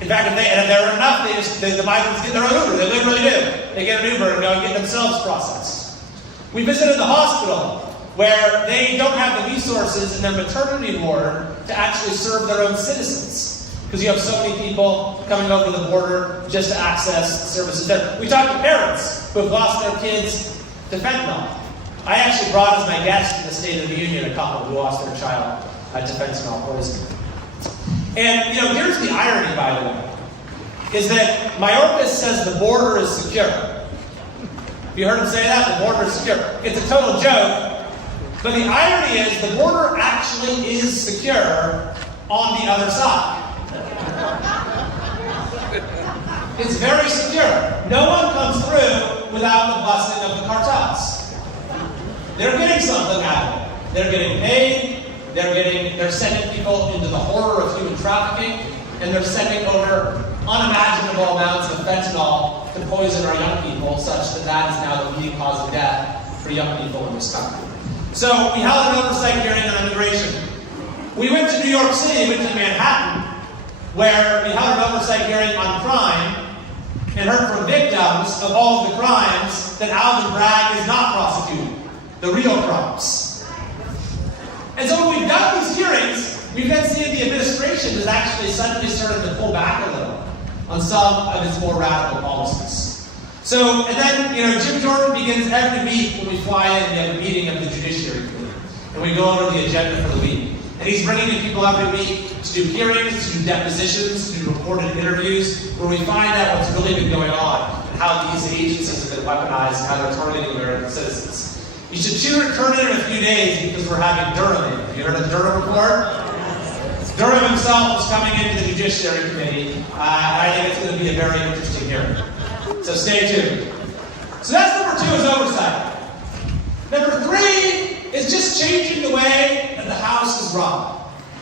In fact, if there are enough, the migrants get their own Uber. They literally do. They get an Uber and go and get themselves processed. We visited the hospital, where they don't have the resources in their maternity ward to actually serve their own citizens, because you have so many people coming over the border just to access services there. We talked to parents who have lost their kids to fentanyl. I actually brought as my guest in the State of the Union a couple who lost their child to fentanyl poisoning. And, here's the irony, by the way, is that Mayorkas says the border is secure. Have you heard him say that? The border is secure. It's a total joke, but the irony is the border actually is secure on the other side. It's very secure. No one comes through without the blessing of the cartels. They're getting something out of it. They're getting paid. They're sending people into the horror of human trafficking, and they're sending over unimaginable amounts of fentanyl to poison our young people, such that that is now the leading cause of death for young people in this country. So we held an oversight hearing on immigration. We went to New York City, we went to Manhattan, where we held an oversight hearing on crime and heard from victims of all of the crimes that Alvin Bragg is not prosecuting, the real crimes. And so when we've done these hearings, we've then seen the administration has actually suddenly started to pull back a little on some of its more radical policies. So, and then, Jim Jordan begins every week when we fly in and have a meeting of the Judiciary Committee. And we go over the agenda for the week. And he's bringing in people every week to do hearings, to do depositions, to do recorded interviews, where we find out what's really been going on and how these agencies have been weaponized and how they're targeting American citizens. You should tune in a few days because we're having Durham in. Have you heard of Durham before? Durham himself is coming into the Judiciary Committee, and I think it's going to be a very interesting hearing. So stay tuned. So that's number 2 is oversight. Number 3 is just changing the way that the House is run.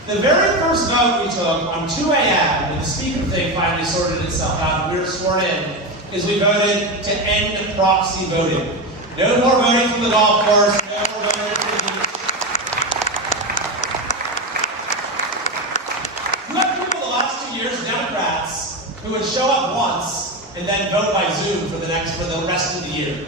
The very first vote we took on 2 a.m. when the speaker thing finally sorted itself out and we were sworn in, is we voted to end proxy voting. No more voting from the golf course, no more voting from the beach. You have people the last 2 years, Democrats, who would show up once and then vote by Zoom for the rest of the year.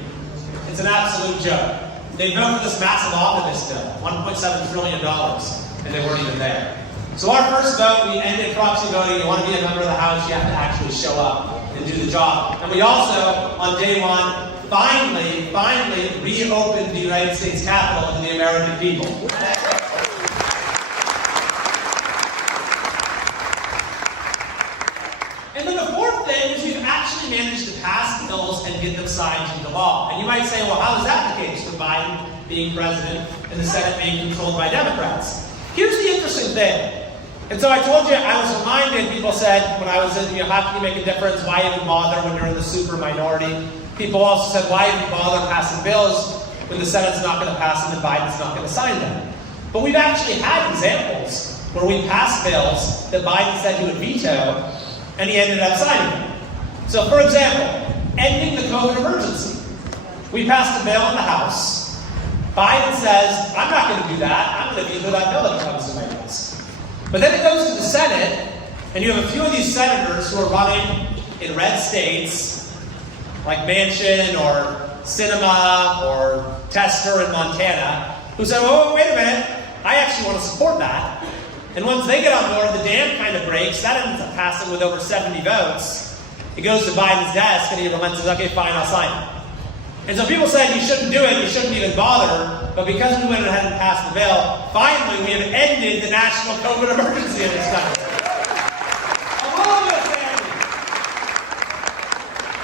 It's an absolute joke. They voted for this massive omnibus bill, $1.7 trillion, and they weren't even there. So our first vote, we ended proxy voting. You want to be a member of the House, you have to actually show up and do the job. And we also, on day 1, finally reopened the United States Capitol to the American people. And then the fourth thing is we've actually managed to pass bills and get them signed into law. And you might say, well, how is that the case with Biden being president and the Senate being controlled by Democrats? Here's the interesting thing. And so I told you, I was reminded, people said, when I was in, how can you make a difference? Why even bother when you're in the super minority? People also said, why even bother passing bills when the Senate's not going to pass them and Biden's not going to sign them? But we've actually had examples where we passed bills that Biden said he would veto, and he ended up signing them. So, for example, ending the COVID emergency. We passed a bill in the House. Biden says, I'm not going to do that. I'm going to veto that bill that comes to my desk. But then it goes to the Senate, and you have a few of these senators who are running in red states, like Manchin or Sinema or Tester in Montana, who say, oh, wait a minute, I actually want to support that. And once they get on board, the dam kind of breaks. That ends up passing with over 70 votes. It goes to Biden's desk, and he says, okay, fine, I'll sign it. And so people said you shouldn't do it, you shouldn't even bother, but because we went ahead and passed the bill, finally we have ended the national COVID emergency in this country. Along with family.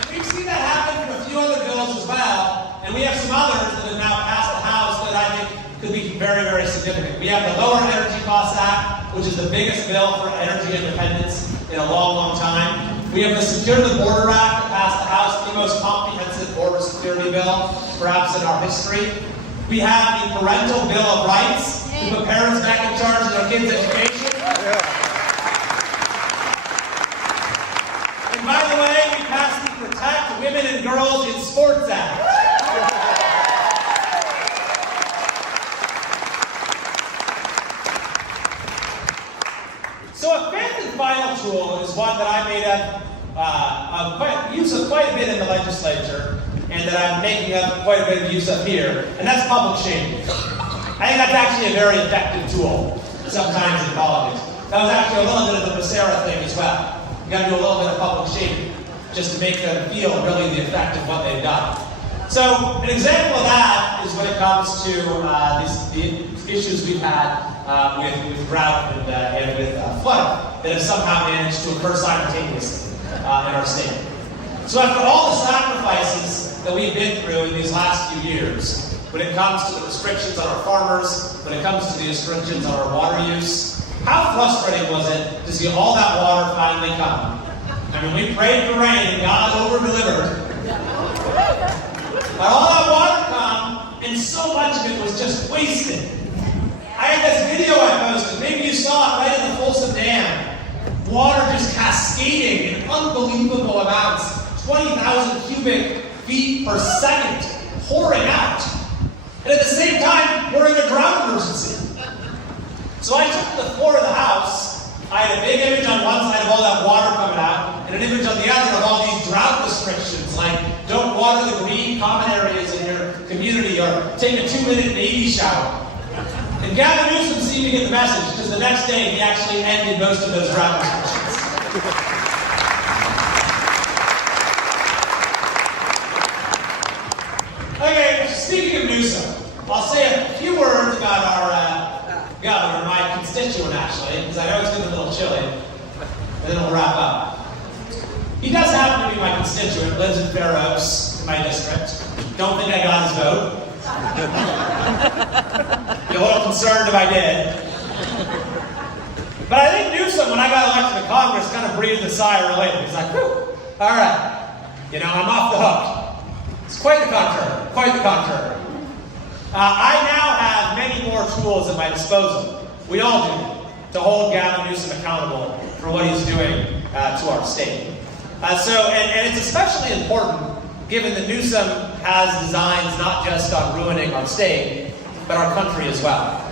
And we've seen that happen for a few other bills as well, and we have some others that have now passed the House that I think could be very, very significant. We have the Lower Energy Costs Act, which is the biggest bill for energy independence in a long, long time. We have the Secure the Border Act that passed the House, the most comprehensive border security bill, perhaps in our history. We have the Parental Bill of Rights, to put parents back in charge of their kids' education. And by the way, we passed the Protect Women and Girls in Sports Act. So a fifth and final tool is one that I made use of quite a bit in the legislature, and that I'm making up quite a bit of use of here, and that's public shaming. I think that's actually a very effective tool sometimes in politics. That was actually a little bit of the Becerra thing as well. You got to do a little bit of public shaming just to make them feel really the effect of what they've done. So an example of that is when it comes to the issues we've had with drought and with flooding that have somehow managed to occur simultaneously in our state. So after all the sacrifices that we've been through in these last few years, when it comes to the restrictions on our farmers, when it comes to the restrictions on our water use, how frustrating was it to see all that water finally come? I mean, we prayed for rain and God over-delivered. But all that water come, and so much of it was just wasted. I had this video I posted. Maybe you saw it right in the Folsom Dam. Water just cascading in unbelievable amounts. 20,000 cubic feet per second pouring out. And at the same time, we're in a drought emergency. So I took to the floor of the house. I had a big image on one side of all that water coming out, and an image on the other of all these drought restrictions, like don't water the green common areas in your community, or take a 2-minute baby shower. And Gavin Newsom seemed to get the message, because the next day he actually ended most of those drought restrictions. Okay, speaking of Newsom, I'll say a few words about our governor, my constituent actually, because I know it's getting a little chilly, and then we'll wrap up. He does happen to be my constituent, lives in Fair Oaks, in my district. Don't think I got his vote. Be a little concerned if I did. But I think Newsom, when I got elected to Congress, kind of breathed a sigh of relief. He's like, whew, all right, I'm off the hook. It's quite the contrary, quite the contrary. I now have many more tools at my disposal, we all do, to hold Gavin Newsom accountable for what he's doing to our state. And it's especially important given that Newsom has designs not just on ruining our state, but our country as well.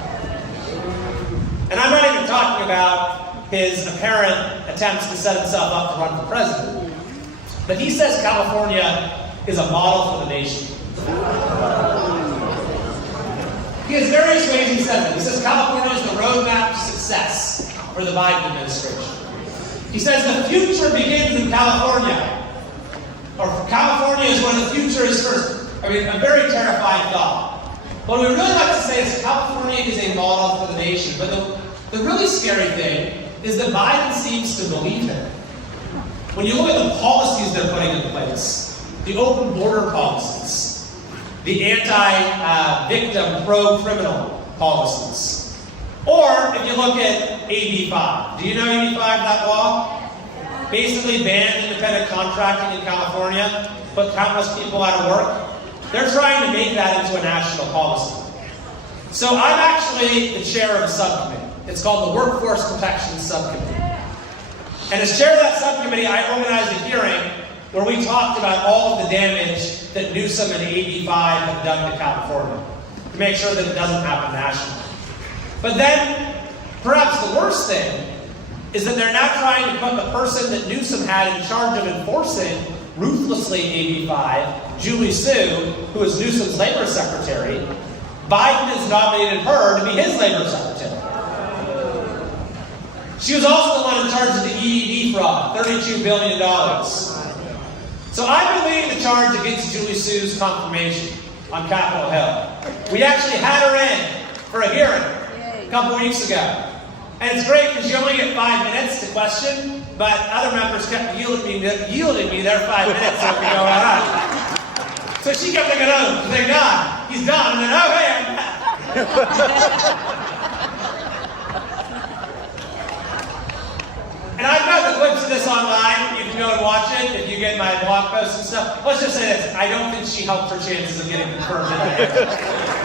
And I'm not even talking about his apparent attempts to set himself up to run for president, but he says California is a model for the nation. He has various ways he says it. He says California is the roadmap to success for the Biden administration. He says the future begins in California. Or California is where the future is first. I mean, a very terrifying thought. What we really like to say is California is a model for the nation. But the really scary thing is that Biden seems to believe it. When you look at the policies they're putting in place, the open border policies, the anti-victim, pro-criminal policies. Or if you look at AB 5. Do you know AB 5, that law? Basically banned independent contracting in California, put countless people out of work. They're trying to make that into a national policy. So I'm actually the chair of a subcommittee. It's called the Workforce Protection Subcommittee. And as chair of that subcommittee, I organized a hearing where we talked about all of the damage that Newsom and AB 5 have done to California, to make sure that it doesn't happen nationally. But then, perhaps the worst thing is that they're now trying to put the person that Newsom had in charge of enforcing ruthlessly AB 5, Julie Su, who is Newsom's labor secretary. Biden has nominated her to be his labor secretary. She was also the one in charge of the EDD fraud, $32 billion. So I'm leading the charge against Julie Su's confirmation on Capitol Hill. We actually had her in for a hearing a couple weeks ago. And it's great because you only get 5 minutes to question, but other members kept yielding me their 5 minutes so it could go on. So she kept thinking, oh, they're done. He's done. And then, oh, hey, I'm back. And I've got the clips of this online. You can go and watch it if you get my blog posts and stuff. Let's just say this. I don't think she helped her chances of getting confirmed in the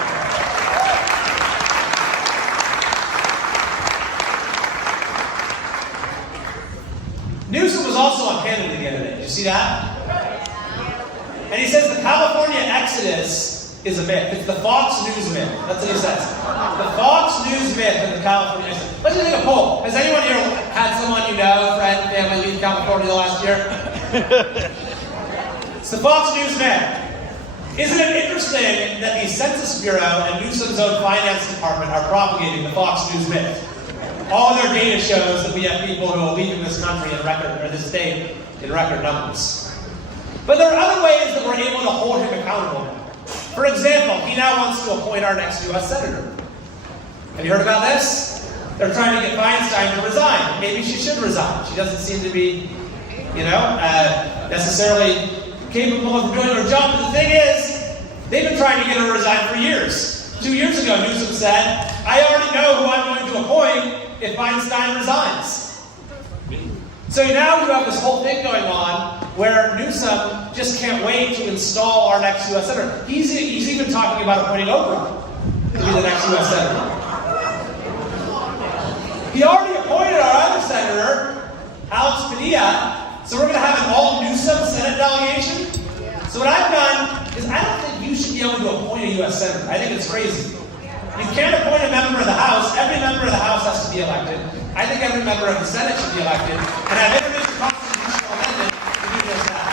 Newsom was also on Hannity the other day. Did you see that? And he says the California exodus is a myth. It's the Fox News myth. That's what he says. The Fox News myth of the California exodus. Let's just take a poll. Has anyone here had someone you know, friend, family, leave California the last year? It's the Fox News myth. Isn't it interesting that the Census Bureau and Newsom's own finance department are propagating the Fox News myth? All their data shows that we have people who are leaving this country in record, or this state in record numbers. But there are other ways that we're able to hold him accountable. For example, he now wants to appoint our next U.S. Senator. Have you heard about this? They're trying to get Feinstein to resign. Maybe she should resign. She doesn't seem to be, necessarily capable of doing her job. But the thing is, they've been trying to get her to resign for years. 2 years ago, Newsom said, I already know who I'm going to appoint if Feinstein resigns. So now you have this whole thing going on where Newsom just can't wait to install our next U.S. Senator. He's even talking about appointing Oprah to be the next U.S. Senator. He already appointed our other senator, Alex Padilla, so we're going to have an all-Newsom Senate delegation. So what I've done is I don't think you should be able to appoint a U.S. Senator. I think it's crazy. You can't appoint a member of the House. Every member of the House has to be elected. I think every member of the Senate should be elected. And I've introduced a constitutional amendment to do just that.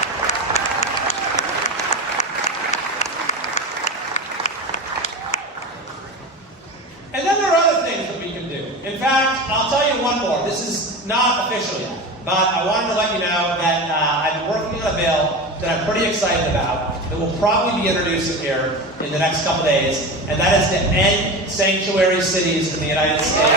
And then there are other things that we can do. In fact, I'll tell you one more. This is not official yet, but I wanted to let you know that I've been working on a bill that I'm pretty excited about that will probably be introduced here in the next couple days, and that is to end sanctuary cities in the United States.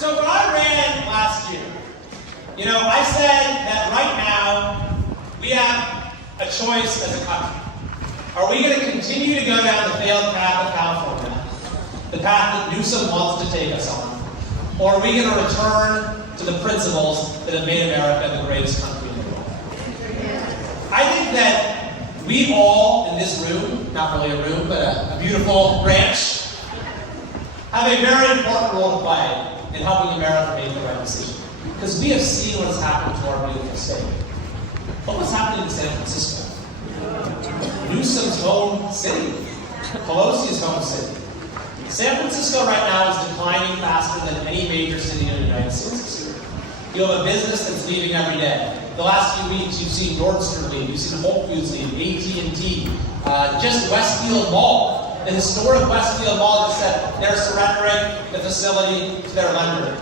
So when I ran last year, I said that right now we have a choice as a country. Are we going to continue to go down the failed path of California, the path that Newsom wants to take us on, or are we going to return to the principles that have made America the greatest country in the world? I think that we all in this room, not really a room, but a beautiful branch, have a very important role to play in helping America make the right decision. Because we have seen what's happened to our beautiful state. Look what's happening in San Francisco. Newsom's home city. Pelosi's home city. San Francisco right now is declining faster than any major city in the United States. You have a business that's leaving every day. The last few weeks, you've seen Nordstrom leave, you've seen Whole Foods leave, AT&T, just Westfield Mall. The historic Westfield Mall just said they're surrendering the facility to their lender.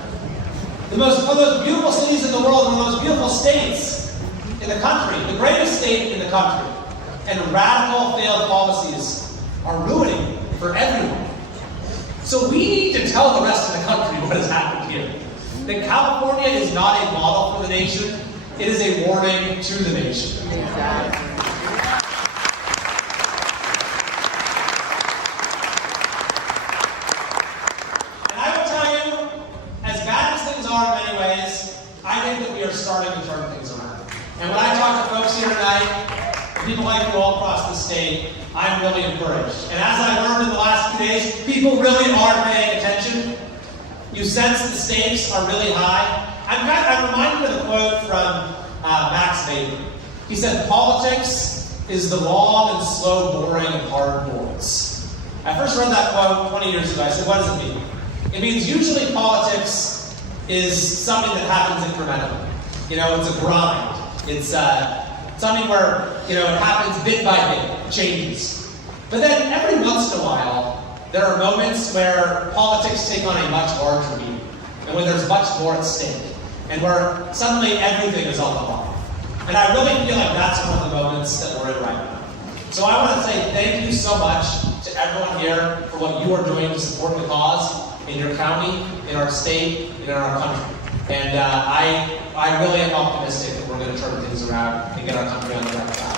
One of the most beautiful cities in the world, one of the most beautiful states in the country, the greatest state in the country. And radical failed policies are ruining for everyone. So we need to tell the rest of the country what has happened here. That California is not a model for the nation, it is a warning to the nation. Exactly. And I will tell you, as bad as things are in many ways, I think that we are starting to turn things around. And when I talk to folks here tonight, people like you all across the state, I'm really encouraged. And as I learned in the last few days, people really are paying attention. You sense the stakes are really high. I'm reminded of a quote from Max Weber. He said, politics is the long and slow boring of hard boards. I first read that quote 20 years ago. I said, what does it mean? It means usually politics is something that happens incrementally. It's a grind. It's something where, it happens bit by bit, changes. But then every once in a while, there are moments where politics take on a much larger meaning, and when there's much more at stake, and where suddenly everything is on the line. And I really feel like that's one of the moments that we're in right now. So I want to say thank you so much to everyone here for what you are doing to support the cause in your county, in our state, and in our country. And I really am optimistic that we're going to turn things around and get our country on the right path.